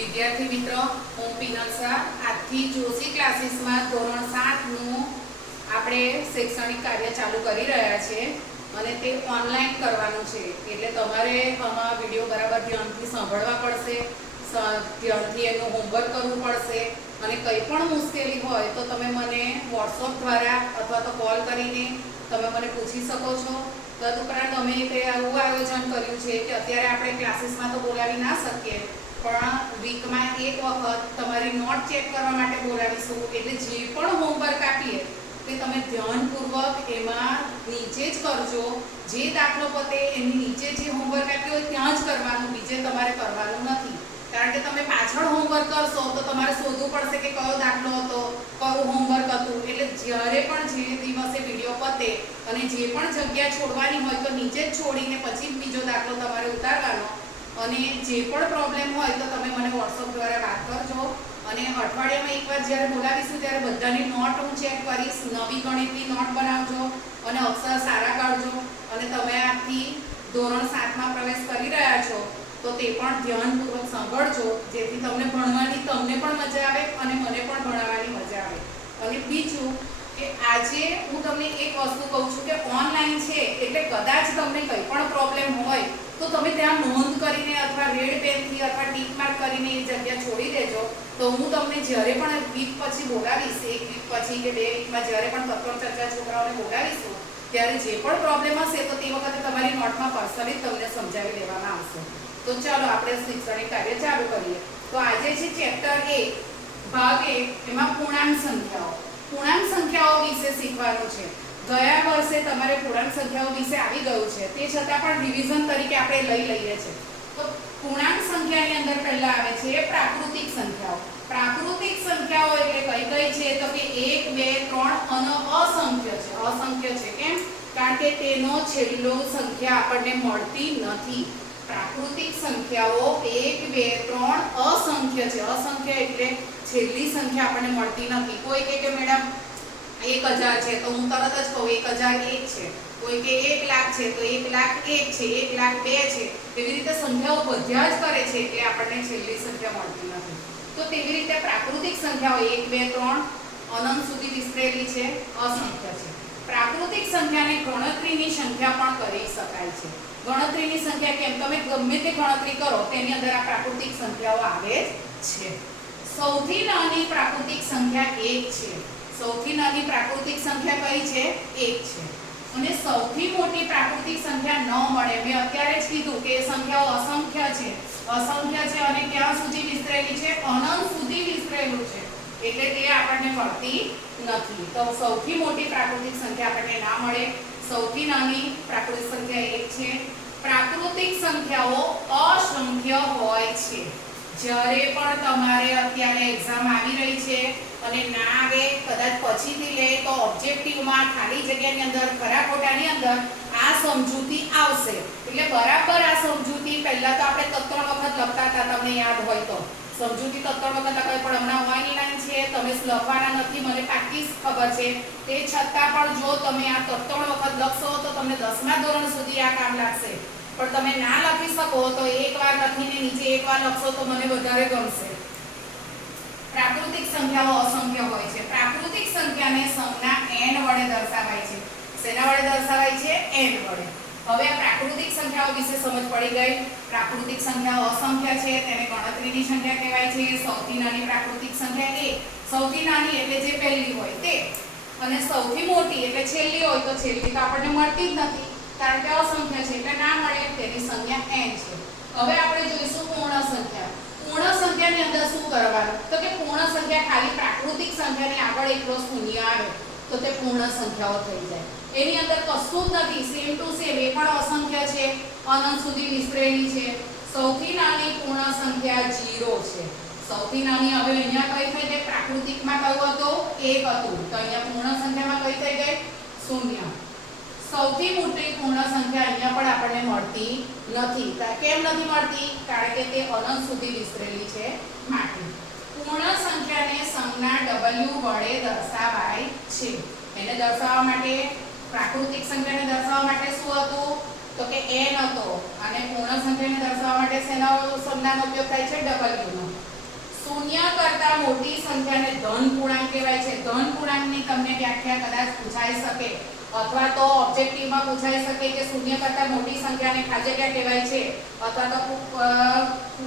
વિદ્યાર્થી મિત્રો, હું પિનલ શાહ આજથી જોશી ક્લાસીસમાં ધોરણ 7નું આપણે શૈક્ષણિક કાર્ય ચાલુ કરી રહ્યા છીએ અને તે ઓનલાઈન કરવાનું છે. એટલે તમારે આમાં વિડીયો બરાબર ધ્યાનથી સાંભળવા પડશે, ધ્યાનથી એનું હોમવર્ક કરવું પડશે અને કંઈ પણ મુશ્કેલી હોય તો તમે મને વોટ્સઅપ દ્વારા અથવા તો કોલ કરીને તમે મને પૂછી શકો છો. તદુપરાંત અમે કંઈ આવું આયોજન કર્યું છે કે અત્યારે આપણે ક્લાસીસમાં તો બોલાવી ના શકીએ, પણ વીકમાં એક વખત તમારી નોટ ચેક કરવા માટે બોલાવીશું. એટલે જે પણ હોમવર્ક આપીએ તે તમે ધ્યાનપૂર્વક એમાં નીચે જ કરજો. જે દાખલો પતે એની નીચે જે હોમવર્ક આપ્યો હોય ત્યાં જ કરવાનું, બીજે તમારે કરવાનું નથી. કારણ કે તમે પાછળ હોમવર્ક કરશો તો તમારે શોધવું પડશે કે કયો દાખલો હતો, કયું હોમવર્ક હતું. એટલે જ્યારે પણ જે દિવસે વિડીયો પતે અને જે પણ જગ્યા છોડવાની હોય તો નીચે જ છોડીને પછી બીજો દાખલો તમારે ઉતારવાનો. અને જે પણ પ્રોબ્લેમ હોય તો તમે મને વોટ્સઅપ દ્વારા વાત કરજો. અને અઠવાડિયામાં એકવાર જ્યારે બોલાવીશું ત્યારે બધાની નોટ હું ચેક કરીશ. નવી ગણિતની નોટ બનાવજો અને અક્ષર સારા કાઢજો. અને તમે આજથી ધોરણ 7માં પ્રવેશ કરી રહ્યા છો તો તે પણ ધ્યાનપૂર્વક સાંભળજો, જેથી તમને ભણવાની તમને પણ મજા આવે અને મને પણ ભણાવવાની મજા આવે. અને બીજું કે આજે હું તમને એક વસ્તુ કહું છું કે ઓનલાઈન છે એટલે કદાચ તમને કંઈ પણ પ્રોબ્લેમ હોય તો તમે ત્યાં નોંધ કરીને અથવા રેડ પેનથી અથવા ટીક માર્ક કરીને એ જગ્યા છોડી દેજો. તો હું તમને જ્યારે પણ વીક પછી બોલાવીશ, એક વીક પછી કે 2 વીકમાં જ્યારે પણ તત્વ ચર્ચા છોકરાઓને બોલાવીશું ત્યારે જે પણ પ્રોબ્લેમ હશે તો તે વખતે તમારી નોટમાં પર્સનલી તમને સમજાવી દેવામાં આવશે. તો ચાલો આપણે શૈક્ષણિક કાર્ય ચાલુ કરીએ. તો આજે છે ચેપ્ટર 1 ભાગ 1, એમાં પૂર્ણાંક સંખ્યાઓ. પૂર્ણાંક સંખ્યાઓ વિશે શીખવાનું છે. ગયા વર્ષે તમારે પૂર્ણાંક સંખ્યાઓ વિશે આવી ગયું છે, તે છતાં પણ રિવિઝન તરીકે આપણે લઈ લઈએ છીએ. તો પૂર્ણાંક સંખ્યાની અંદર પહેલા આવે છે પ્રાકૃતિક સંખ્યાઓ. પ્રાકૃતિક સંખ્યાઓ એટલે કઈ કઈ છે તો કે 1, 2, 3 અને અસંખ્ય છે. અસંખ્ય છે કેમ? કારણ કે તેનો છેલ્લો સંખ્યા આપણને મળતી નથી. પ્રાકૃતિક સંખ્યાઓ 1, 2, 3 અસંખ્ય છે. અસંખ્ય એટલે છેલ્લી સંખ્યા આપણને મળતી નથી. કોઈ કહે કે મેડમ 1000 છે તો હું તરત જ કહું 1001 છે. કોઈ કે 1 લાખ છે તો 1 લાખ 1 છે, 1 લાખ 2 છે. એવી રીતે સંખ્યાઓ વધ્યા જ કરે છે એટલે આપણને છેલ્લી સંખ્યા મળતી નથી. તો તેવી રીતે પ્રાકૃતિક સંખ્યાઓ 1, 2, 3 અનંત સુધી વિસ્તરેલી છે, અસંખ્ય છે. પ્રાકૃતિક સંખ્યાને ગણતરીની સંખ્યા પણ કરી શકાય છે. ગણતરીની સંખ્યા કેમ? તમે ગમે તે ગણતરી કરો તેની અંદર આ પ્રાકૃતિક સંખ્યાઓ આવે છે. સૌથી નાની પ્રાકૃતિક સંખ્યા 1 છે. સૌથી નાની પ્રાકૃતિક સંખ્યા કઈ છે? 1 છે. અને સૌથી મોટી પ્રાકૃતિક સંખ્યા ન મળે. મેં અત્યારે જ કીધું કે સંખ્યાઓ અસંખ્ય છે. અસંખ્ય છે અને ક્યાં સુધી વિસ્તરેલી છે? અનંત સુધી વિસ્તરેલું છે. એટલે તે આપણને મળતી નથી. તો સૌથી મોટી પ્રાકૃતિક સંખ્યા આપણને ના મળે. સૌથી નાની પ્રાકૃતિક સંખ્યા 1 છે. પ્રાકૃતિક સંખ્યાઓ અસંખ્ય હોય છે. જ્યારે પણ તમારે અત્યારે એક્ઝામ આવી રહી છે અને ના આવે, કદાચ પછીથી લે તો ઓબ્જેક્ટિવમાં ખાલી જગ્યાની અંદર ખરા ખોટાની અંદર આ સમજૂતી આવશે. એટલે બરાબર આ સમજૂતી પહેલા તો આપણે 3 વખત લખતા હતા, તમને યાદ હોય તો સમજૂતી 3 વખત લખાય, પણ હમણાં ઓનલાઈન છે તમે લખવાના નથી, મને પાકી ખબર છે. તે છતાં પણ જો તમે આ 3 વખત લખશો તો તમને 10મા ધોરણ સુધી આ કામ લાગશે. પણ તમે ના લખી શકો તો એકવાર લખીને નીચે એકવાર લખશો તો મને વધારે ગમશે. પ્રાકૃતિક સંખ્યાઓ અસંખ્ય હોય છે. પ્રાકૃતિક સંખ્યાને સંજ્ઞા n વડે દર્શાવાય છે. શેના વડે દર્શાવાય છે? n વડે. હવે આ પ્રાકૃતિક સંખ્યાઓ વિશે સમજ પડી ગઈ. પ્રાકૃતિક સંખ્યાઓ અસંખ્ય છે, તેને ગણતરીની સંખ્યા કહેવાય છે. સૌથી નાની પ્રાકૃતિક સંખ્યા 1. સૌથી નાની એટલે જે પહેલી હોય તે, અને સૌથી મોટી એટલે છેલ્લી હોય તો છેલ્લી તો આપણને મળતી જ નથી કારણ કે અસંખ્ય છે એટલે ના મળે. તેની સંખ્યા n છે. હવે આપણે જોઈશું પૂર્ણ સંખ્યા. પૂર્ણ સંખ્યાની અંદર શું કરવાનું તો કે પૂર્ણ સંખ્યા ખાલી પ્રાકૃતિક સંખ્યાની આગળ એકલો શૂન્ય આવે તો તે પૂર્ણ સંખ્યાઓ થઈ જાય. એની અંદર કશું જ નથી, સેમ ટુ સેમ. એ પણ અસંખ્ય છે, અનંત સુધી વિસ્તરેલી છે. સૌથી નાની પૂર્ણ સંખ્યા 0 છે. સૌથી નાની હવે અહીંયા કઈ થઈ ગઈ? પ્રાકૃતિકમાં કયું હતું? 1 હતું. તો અહીંયા પૂર્ણ સંખ્યામાં કઈ થઈ ગઈ? 0. સૌથી મોટી પૂર્ણ સંખ્યા અહીંયા પણ આપણને મળતી નથી. કેમ નથી મળતી? કારણ કે તે અનંત સુધી વિસ્તરેલી છે માટે. પૂર્ણ સંખ્યાને સંજ્ઞા w વડે દર્શાવાય છે. એને દર્શાવવા માટે, પ્રાકૃતિક સંખ્યાને દર્શાવવા માટે શું હતું તો કે n હતો, અને પૂર્ણ સંખ્યાને દર્શાવવા માટે શેનો સંજ્ઞાનો ઉપયોગ થાય છે? w નો. મોટી સંખ્યાને ધન પૂર્ણાંક કહેવાય છે. ધન પૂર્ણાંકની તમને વ્યાખ્યા કદાચ પૂછાઈ શકે અથવા તો ઓબ્જેક્ટિવમાં પૂછાઈ શકે કે શૂન્ય કરતા મોટી સંખ્યાને ખાલી જગ્યા કહેવાય છે અથવા તો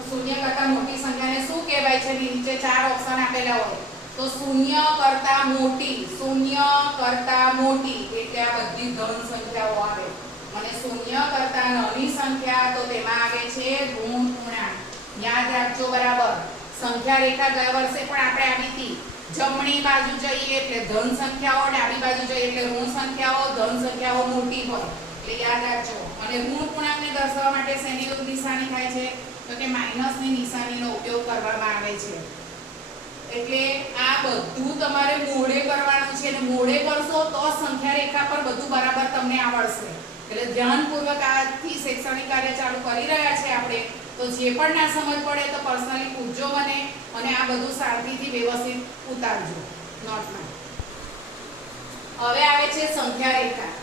શૂન્ય કરતા મોટી સંખ્યાને શું કહેવાય છે. નીચે 4 ઓપ્શન આપેલા હોય તો શૂન્ય કરતા મોટી એટલે આ બધી ધન સંખ્યાઓ આવે અને શૂન્ય કરતા નાની સંખ્યા તો તેમાં આવે છે ઋણ પૂર્ણાંક. યાદ રાખજો બરાબર. સંખ્યા રેખા ગયા વર્ષે પણ આપણે આવી હતી. જમણી બાજુ જઈએ એટલે ધન સંખ્યાઓ, ડાબી બાજુ જઈએ એટલે ઋણ સંખ્યાઓ. ધન સંખ્યાઓ મોટી હોય એટલે યાદ રાખજો. અને ઋણ પૂર્ણાંકને દર્શાવવા માટે શેની નિશાની થાય છે તો કે માઈનસની નિશાનીનો ઉપયોગ કરવામાં આવે છે. એટલે આ બધું તમારે મોડે કરવાનું છે અને મોડે કરશો તો સંખ્યા રેખા પર બધું બરાબર તમને આવડશે. એટલે ધ્યાનપૂર્વક આજથી શૈક્ષણિક કાર્ય ચાલુ કરી રહ્યા છે આપણે. તો જે પણ ના સમજ પડે તો પર્સનલી પૂછજો મને અને આ બધું શાંતિથી વ્યવસ્થિત ઉતારજો નોટમાં. હવે આવે છે સંખ્યા રેખા.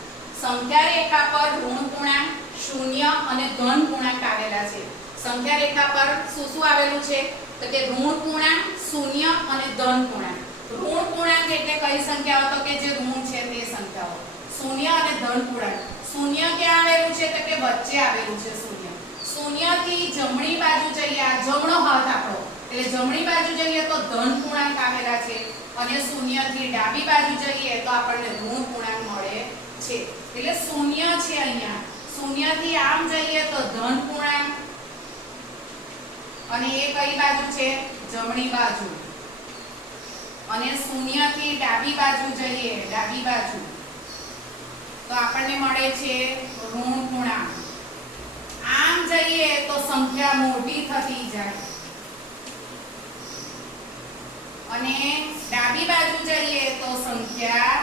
સંખ્યા રેખા પર ઋણ પૂર્ણાંક, શૂન્ય અને ધન પૂર્ણાંક આવેલા છે. સંખ્યા રેખા પર શું શું આવેલું છે તો કે ઋણ પૂર્ણાંક, શૂન્ય અને ધન પૂર્ણાંક. ઋણ પૂર્ણાંક એટલે કઈ સંખ્યાઓ તો કે જે ઋણ છે તે સંખ્યાઓ. શૂન્ય અને ધન પૂર્ણાંક. શૂન્ય ક્યાં આવેલું છે તો કે વચ્ચે આવેલું છે શૂન્ય. શૂન્યથી જમણી બાજુ જઈએ, આ જમણો હાથ આપણો, એટલે જમણી બાજુ જઈએ તો ધન પૂર્ણાંક આવેલા છે અને શૂન્યથી ડાબી બાજુ જઈએ તો આપણને ઋણ પૂર્ણાંક મળે છે. એટલે શૂન્ય છે અહીંયા, શૂન્યથી આમ જઈએ તો ધન પૂર્ણાંક અને એ કઈ બાજુ છે જમણી બાજુ, અને શૂન્યથી ડાબી બાજુ જઈએ, ડાબી બાજુ તો આપણને મળે છે ઋણ પૂર્ણાંક. આમ જઈએ તો સંખ્યા મોટી થતી જાય અને ડાબી બાજુ જઈએ તો સંખ્યા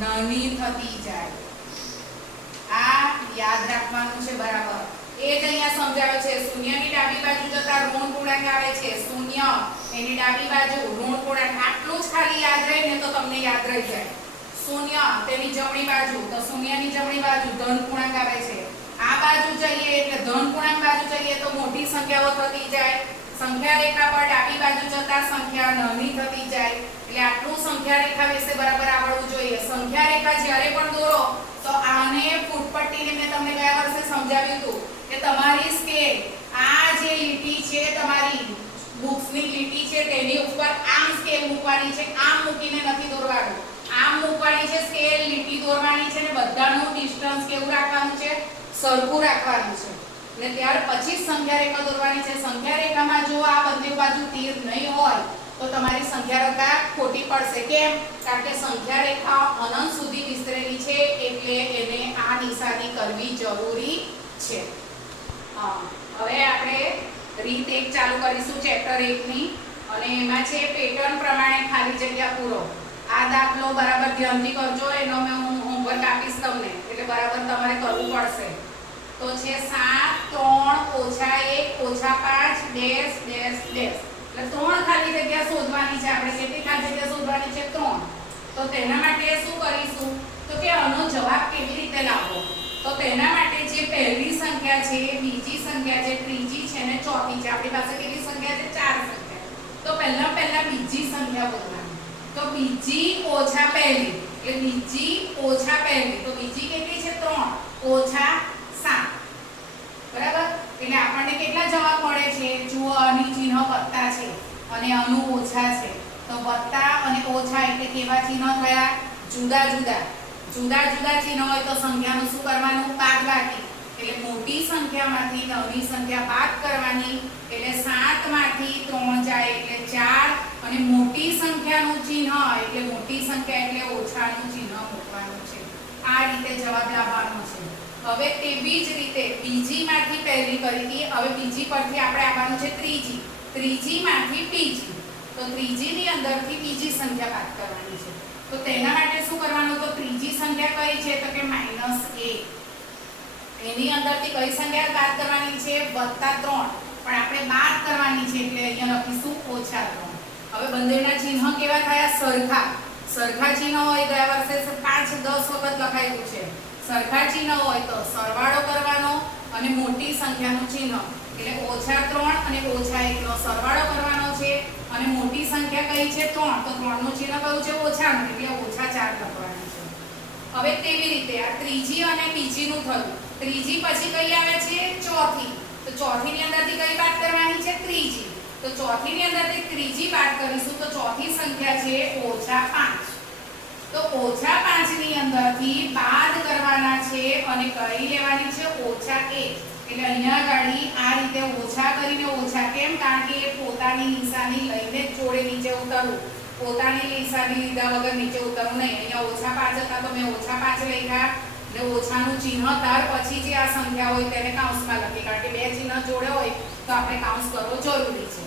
નાની થતી જાય. આ યાદ રાખવાનું છે બરાબર. એ જ અહીંયા સમજાવે છે. શૂન્યની ડાબી બાજુ જતા ઋણ પૂર્ણાંક આવે છે. શૂન્ય એની ડાબી બાજુ ઋણ પૂર્ણાંક. આટલું જ ખાલી યાદ રહે ને તો તમને યાદ રહી જાય. શૂન્ય તેની જમણી બાજુ તો શૂન્યની જમણી બાજુ ધન પૂર્ણાંક આવે છે. આ બાજુ જઈએ એટલે ધન પૂર્ણાંક બાજુ જઈએ તો મોટી સંખ્યાઓ થતી જાય. સંખ્યા રેખા પર ડાબી બાજુ જતા સંખ્યા નાની થતી જાય. એટલે આટલું સંખ્યા રેખા વિશે બરાબર આવડવું જોઈએ. સંખ્યા રેખા જ્યારે પણ દોરો તો આને ફૂટપટ્ટીને મેં તમને ગયા વર્ષે સમજાવ્યું હતું કે તમારી સ્કેલ, આ જે લીટી છે તમારી બુક્સની લીટી છે તેની ઉપર આમ સ્કેલ મૂકવાની છે. આમ મૂકીને નથી દોરવાનું, આમ મૂકવાની છે સ્કેલ, લીટી દોરવાની છે અને બધાનું ડિસ્ટન્સ કેવું રાખવાનું છે, સરખું રાખવાનું છે. અને ત્યાર પછી સંખ્યા રેખા દોરવાની છે. સંખ્યા રેખામાં જો આ બંને બાજુ તીર નહીં હોય તો તમારી સંખ્યા રેખા ખોટી પડશે. કેમ? કારણ કે સંખ્યા રેખા અનંત સુધી વિસ્તરેલી છે એટલે એને આ નિશાની કરવી જરૂરી છે. હવે આપણે રીત 1 ચાલુ કરીશું ચેપ્ટર 1 ની, અને એમાં છે પેટર્ન પ્રમાણે ખાલી જગ્યા પૂરો. આ દાખલો બરાબર ધ્યાનથી કરજો, એનો મેં હું હોમવર્ક આપીશ તમને, એટલે બરાબર તમારે કરવું પડશે. તો છે 7 3 - 5 -. એટલે 3 ખાલી જગ્યા શોધવાની છે આપણે. કેટલી ખાલી જગ્યા શોધવાની છે? 3. તો તેના માટે શું કરીશું તો કે આનો જવાબ કેવી રીતે લાવવો? તો તેના માટે જે પહેલી સંખ્યા છે, બીજી સંખ્યા છે, ત્રીજી છે અને ચોથી છે. આપણી પાસે કેટલી સંખ્યા છે? 4 સંખ્યા. તો પહેલા બીજી સંખ્યા બોલવાની. તો બીજી ઓછા પહેલી, એટલે બીજી ઓછા પહેલી. તો બીજી કેટલી છે? 3 ઓછા 7. બરાબર? એટલે આપણને કેટલા જવાબ મળે છે? જુઓ, આની ચિહ્ન વત્તા છે અને આનું ઓછા છે. તો વત્તા અને ઓછા એટલે કેવા ચિહ્ન થયા? જુદા જુદા. જુદા જુદા ચિહ્ન હોય તો સંખ્યાનું શું કરવાનું? બાદબાકી. એટલે મોટી સંખ્યામાંથી નાની સંખ્યા બાદ કરવાની. એટલે 7 માંથી 3 જાય એટલે 4, અને મોટી સંખ્યાનું ચિહ્ન એટલે મોટી સંખ્યા એટલે ઓછાનું ચિહ્ન મૂકવાનું છે. આ રીતે જવાબ લાવવાનો છે. હવે તેવી જ રીતે બીજીમાંથી પહેલી કરી હતી, હવે બીજી પરથી આપણે આવવાનું છે ત્રીજી, ત્રીજીમાંથી બીજી. તો ત્રીજીની અંદરથી બીજી સંખ્યા બાદ કરવાની છે. તો તેના માટે શું કરવાનું? તો ત્રીજી સંખ્યા કઈ છે તો કે -1. એની અંદરથી કઈ સંખ્યા બાદ કરવાની છે? +3. પણ આપણે બાદ કરવાની છે એટલે અહીંયા લખીશું -3. હવે બંનેના ચિહ્ન કેવા થયા? સરખા. સરખા ચિહ્ન હોય, ગયા વર્ષે 5-10 વખત લખાયેલું છે. સરખા ચિહ્ન હોય તો સરવાળો કરવાનો અને મોટી સંખ્યાનું ચિહ્ન એટલે -3 અને -1 નો સરવાળો કરવાનો છે. અને મોટી સંખ્યા કઈ છે 3, તો 3 નું ચિહ્ન કયું છે ઓછાનું, એટલે -4 લખવાનું છે. હવે તેવી રીતે આ ત્રીજી અને બીજી નું થયું. ત્રીજી પછી કઈ આવે છે ચોથી, તો ચોથી ની અંદરથી કઈ બાદ કરવાની છે ત્રીજી, તો ચોથી ની અંદરથી ત્રીજી બાદ કરીશું તો ચોથી સંખ્યા છે -5. તો -5 ની અંદરથી બાદ કરવાના છે અને કઈ લેવાની છે -1. એટલે અહીંયા ગાડી આ રીતે ઓછા કરીને ઓછા, કેમ? કારણ કે પોતાની નિશાની લઈને જ જોડે નીચે ઉતરવું, પોતાની નિશાની લીધા વગર નીચે ઉતરવું નહીં. અહીંયા -5 હતા તો મેં -5 લખ્યા ને ઓછાનું ચિહ્ન ત્યાર પછી જે આ સંખ્યા હોય તેને કાઉન્સમાં લખી, કારણ કે બે ચિહ્ન જોડે હોય તો આપણે કાઉન્સ કરવો જરૂરી છે.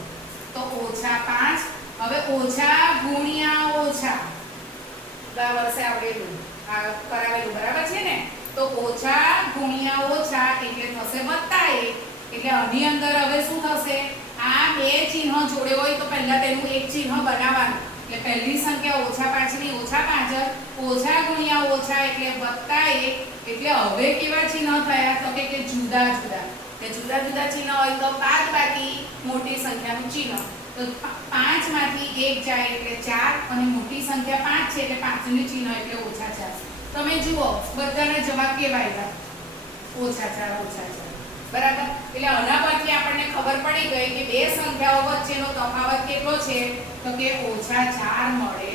તો -5. હવે ઓછા ગુણ્યા ઓછા દર વર્ષે આવડેલું આ કરાવેલું બરાબર છે ને, તો ઓછા ગુણ્યા ઓછા એટલે થશે +1. એટલે આની અંદર હવે શું થશે, આ બે ચિહ્ન જોડે હોય તો પહેલા તેનું એક ચિહ્ન બનાવવાનું. એટલે પહેલી સંખ્યા -5 ની -5, ઓછા ગુણ્યા ઓછા એટલે +1. એટલે હવે કેવા ચિહ્ન થયા તો કે જુદા જુદા. એટલે જુદા જુદા ચિહ્ન હોય તો બાદબાકી મોટી સંખ્યાનું ચિહ્ન. તો 5 માંથી 1 જાય એટલે 4 અને મોટી સંખ્યા 5 છે એટલે 5 નું ચિહ્ન એટલે -4. તમે જુઓ બધાના જવાબ કેવા આવ્યા -4. બરાબર. એટલે આના પરથી આપણને ખબર પડી ગઈ કે બે સંખ્યાઓ વચ્ચેનો તફાવત કેટલો છે તો કે -4 મળે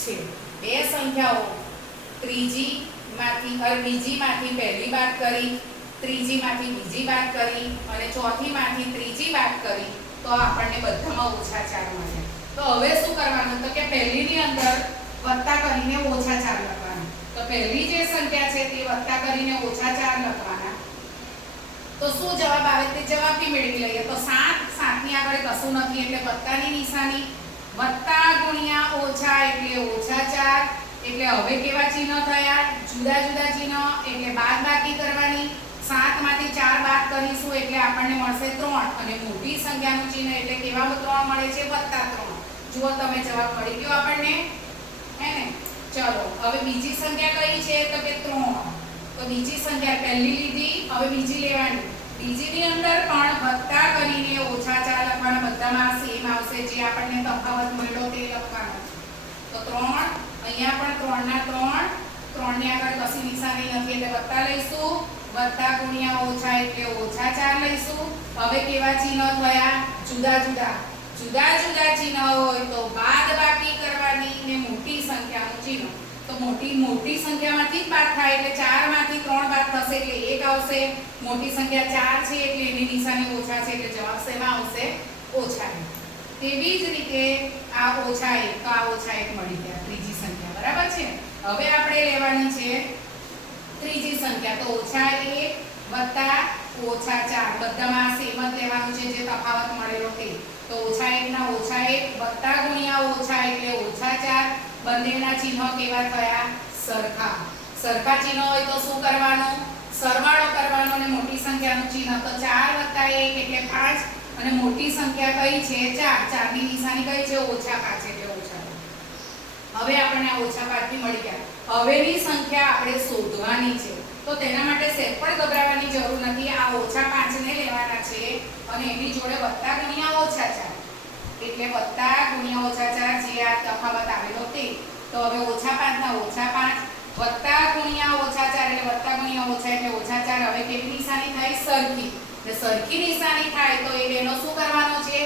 છે. બે સંખ્યાઓ બીજીમાંથી પહેલી બાદ કરી, ત્રીજીમાંથી બીજી બાદ કરી અને ચોથીમાંથી ત્રીજી બાદ કરી તો આપણને બધામાં -4 મળે. તો હવે શું કરવાનું તો કે પહેલીની અંદર વત્તા કરીને -4 લખવાનું. તો પહેલી જે સંખ્યા છે તે વત્તા કરીને -4 લખવાના. તો શું જવાબ આવે તે જવાબથી મેળવી લઈએ. તો 7 ની આગળ કશું નથી એટલે વત્તાની નિશાની, વત્તા ગુણ્યા ઓછા એટલે -4. એટલે હવે કેવા ચિહ્ન થયા જુદા જુદા ચિહ્ન, એટલે બાદબાકી કરવાની. 7 માંથી 4 બાદ કરીશું એટલે આપણને મળશે 3 અને મોટી સંખ્યાનું ચિહ્ન એટલે કેવા 3 મળે છે +3. જુઓ તમે જવાબ મળી ગયો આપણને, હે ને? ચલો હવે બીજી સંખ્યા કઈ છે તો કે 3. તો બીજી સંખ્યા પહેલી લીધી, હવે બીજી લેવાની. બીજીની અંદર પણ વત્તા કરીને -4 લખવાના, બધામાં સેમ આવશે, જે આપણને તફાવત મળ્યો તે લખવાનો. તો 3 અહીંયા પણ 3 ના 3, 3 ની આગળ કશી નિશાની નથી એટલે વત્તા લઈશું, વત્તા ગુણ્યા ઓછા એટલે -4 લઈશું. હવે કેવા ચિહ્ન થયા જુદા જુદા ચિહ્ન હોય તો બાદબાકી કરવાની ને મોટી સંખ્યાનું ચિહ્ન. તો મોટી સંખ્યામાંથી જ બાદ થાય એટલે 4 માંથી 3 બાદ થશે એટલે 1 આવશે. મોટી સંખ્યા 4 છે એટલે એની નિશાની ઓછા છે એટલે જવાબ શેમાં આવશે -1. તેવી જ રીતે આ -1 તો આ -1 મળી ગયા ત્રીજી સંખ્યા, બરાબર છે. હવે આપણે લેવાની છે ત્રીજી સંખ્યા. તો -1 વત્તા -4 બધામાં સેમ જ લેવાનું છે જે તફાવત મળેલો તે. તો -1 ના -1 વત્તા ગુણ્યા ઓછા એટલે -4. બંનેના ચિહ્નો કેવા થયા સરખા ચિહ્નો હોય તો શું કરવાનું સરવાળો કરવાનો અને મોટી સંખ્યાનું ચિહ્ન. તો 4 + 1 એટલે 5 અને મોટી સંખ્યા કઈ છે 4. 4 ની નિશાની કઈ છે -5 એટલે -5. હવે આપણને આ -5 થી મળી ગયા. હવેની સંખ્યા આપણે શોધવાની છે. તો તેના માટે સેજ પણ ગભરાવાની જરૂર નથી. આ -5 ને લેવાના છે અને એની જોડે વત્તા ગુણ્યા -4 એટલે વત્તા ગુણ્યા -4 જે આ તફાવત આવેલો તે. તો હવે -5 ના -5 વત્તા ગુણ્યા -4 એટલે વત્તા ગુણ્યા ઓછા એટલે -4. હવે કેવી નિશાની થાય સરખી. એટલે સરખી નિશાની થાય તો એ બેનો શું કરવાનો છે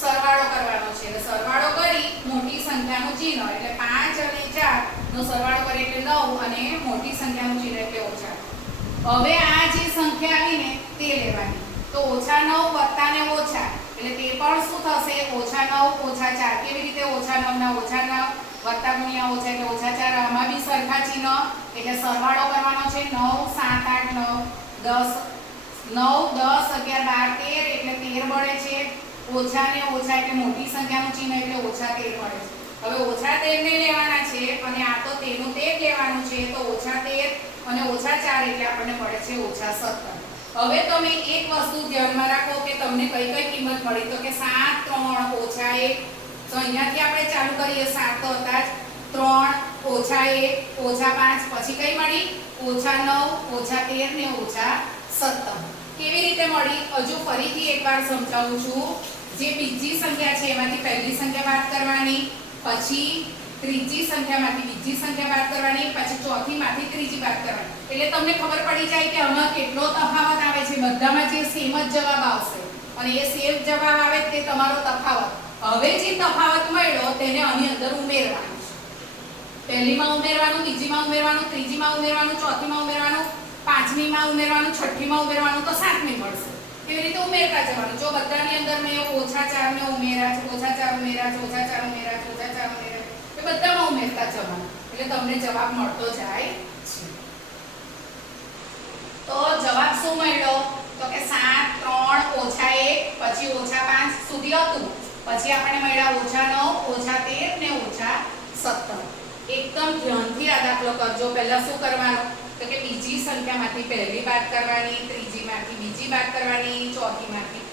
સરવાળો કરવાનો છે. એટલે સરવાળો કરી મોટી સંખ્યાનું ચિહ્ન એટલે 5 અને 4 નો સરવાળો કરે એટલે 9 અને મોટી સંખ્યાનું ચિહ્ન એટલે -. હવે આ જે સંખ્યા આવી ને તે લેવાની. તો -9 વત્તા ને ઓછા એટલે તે પણ શું થશે -9 -4. કેવી રીતે -9 ના -9 વત્તા ગુણ્યા ઓછા એટલે -4. આમાં બી સરખા ચિહ્ન એટલે સરવાળો કરવાનો છે. 9 7 8 9 10 9 10 11 12 13 એટલે 13 મળે છે. ઓછા ને ઓછા એટલે મોટી સંખ્યાનું ચિહ્ન એટલે -13 મળે છે. હવે -13 ને લેવાના છે અને આ તો તેનું તે જ લેવાનું છે. તો -13 અને -4 એટલે આપણને મળે છે -17. હવે તમે એક વસ્તુ ધ્યાનમાં રાખો કે તમને કઈ કઈ કિંમત મળી. તો કે 7 3 -1. તો અહીંયાથી આપણે ચાલુ કરીએ. 7 તો હતા જ 3 -1 -5 પછી કઈ મળી -9 -13 ને -17. કેવી રીતે મળી હજુ ફરીથી એકવાર સમજાવું છું. જે બીજી સંખ્યા છે એમાંથી પહેલી સંખ્યા બાદ કરવાની, પછી ત્રીજી સંખ્યામાંથી બીજી સંખ્યા બાદ કરવાની, પછી ચોથીમાંથી ત્રીજી બાદ કરવાની. એટલે તમને ખબર પડી જાય કે આમાં કેટલો તફાવત આવે છે. બધામાં જે સેમ જ જવાબ આવશે અને એ સેમ જવાબ આવે તે તમારો તફાવત. હવે જે તફાવત મળ્યો તેને આની અંદર ઉમેરવાનો છે. પહેલીમાં ઉમેરવાનું, બીજીમાં ઉમેરવાનું, ત્રીજીમાં ઉમેરવાનું, ચોથીમાં ઉમેરવાનું, પાંચમીમાં ઉમેરવાનું, છઠ્ઠીમાં ઉમેરવાનું તો સાતમી મળશે. એવી રીતે ઉમેરતા જવાનું. જો બધાની અંદર મેં -4 ને ઉમેર્યા છે, -4 ઉમેર્યા છે, -4 ઉમેર્યા છે, -4 ઉમેર્યા છે, એ બધામાં ઉમેરતા જવાનું. એટલે તમને જવાબ મળતો જાય છે. તો જવાબ શું મળ્યો? તો કે 7 3 -1 પછી -5 સુધી હતું. પછી આપણે મળ્યા -9 -13 ને -17. એકદમ ધ્યાનથી આ દાખલો કરજો. પહેલા શું કરવાનું? તો કે બીજી સંખ્યામાંથી પહેલી બાદ કરવાની, ત્રીજીમાંથી બીજી બાદ કરવાની, ચોથીમાંથી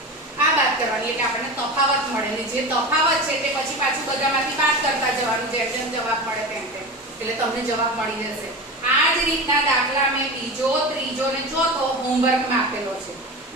આ બાદ કરવાની. એટલે આપણને તફાવત મળે. ને જે તફાવત છે તે પછી પાછું બધામાંથી બાદ કરતા જવાનું, જેમ જેમ જવાબ મળે તેમ તેમ. એટલે તમને જવાબ મળી જશે. આ જ રીતના દાખલા મેં બીજો, ત્રીજો ને ચોથો હોમવર્કમાં આપેલો છે.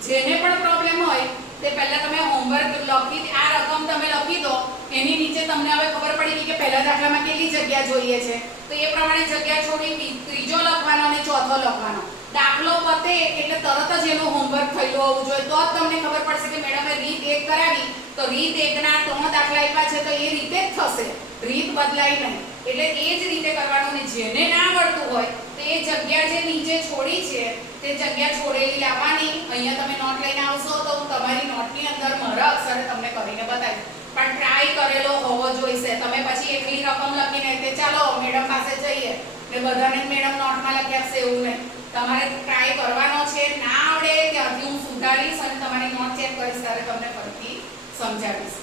જેને પણ પ્રોબ્લેમ હોય તે પહેલા તમે હોમવર્ક લખી, આ રકમ તમે લખી દો. એની નીચે તમને હવે ખબર પડી ગઈ કે પહેલા દાખલામાં કેટલી જગ્યા જોઈએ છે, તો એ પ્રમાણે જગ્યા છોડી ત્રીજો લખવાનો અને ચોથો લખવાનો. દાખલો પતે એટલે તરત જ એનું હોમવર્ક થયેલું હોવું જોઈએ. તો જ તમને ખબર પડશે કે મેડમે રીત 1 કરાવી તો રીત 1 ના 3 દાખલા આપ્યા છે તો એ રીતે જ થશે, રીત બદલાઈ નહીં. એટલે એ જ રીતે કરવાનું. ને જેને ના આવડતું હોય તો એ જગ્યા જે નીચે છોડી છે તે જગ્યા છોડેલી લાવવાની. અહીંયા તમે નોટ લઈને આવશો તો તમારી નોટની અંદર મારા અક્ષરે તમને કરીને બતાવીશ. પણ ટ્રાય કરેલો હોવો જોઈએ. તમે પછી એકલી રકમ લખીને તે ચાલો મેડમ પાસે જઈએ એટલે બધાને મેડમ નોટમાં લખી આપશે એવું નહીં. તમારે ટ્રાય કરવાનો છે. ના આવડે ત્યાંથી હું સુધારીશ અને તમારી નોટ ચેક કરીશ ત્યારે તમને ફરીથી સમજાવીશ.